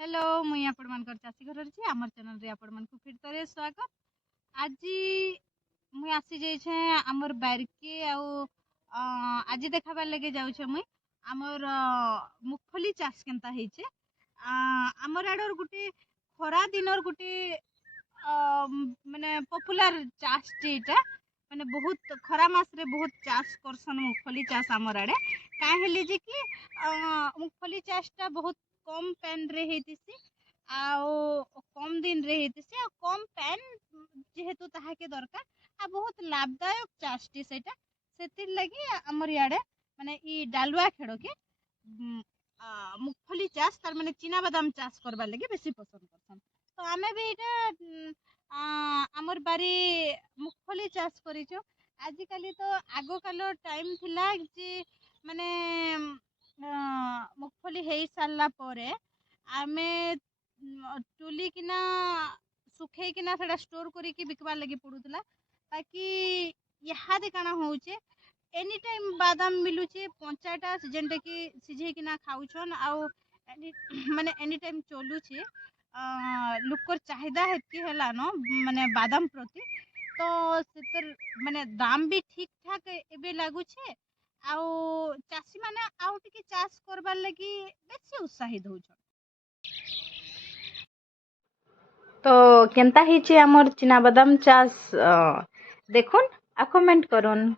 Hello मुई आपण मानकर चासी घर छी हमर चैनल रे आपण मन को फिर तरे स्वागत। आज मुई आसी जाई छे हमर बार के आज देखाबार लगे जाऊ छे मुई हमर मुगफली चाष केनता हे छे। हमर आडर गुटे खरा दिनर गुटे माने पॉपुलर चाष जेटा माने बहुत खरा मास रे बहुत चाष करसन मुगफली चाष हमर आडे का हेले जे कि मुगफली चाषटा बहुत कम पैन रे हेतिसी आउ कम दिन रे हेतिसी आ कम पैन जेहेतु ताहाके दरकार आ बहुत लाभदायक चाषटी सेटा सेतिर लगी हमर याडे माने ई डालुआ खेड़ के मुगफली चाष तार माने चीना बादाम चाष करबार लगे बेसी पसंद करसन। तो आमे भी एटा हमर बारी मुगफली चाष करिछो। आजिकाली तो आगो कालो टाइम थिला जे माने मुगफली हेई सारला परे आमे टुली किना सुखे किना सेटा स्टोर करी कि बिकबार लगी पड़ुतला ताकि इहादे काना होउचे एनी टाइम बादाम मिलुचे पंचाटा जेंटा कि सिझे किना खाउछन आउ माने एनी टाइम चलुचे लुकर चाहिदा हेतकी हैला न माने बादाम प्रति तो सेतर माने दाम भी ठीक ठाक एबे लागुचे आउ चासी माने आउ टिके चाष करबार लगी बेसी उत्साहित होउछन। तो केनता हिचे हमर चिना बादाम चाष देखुन आ कमेंट करुन।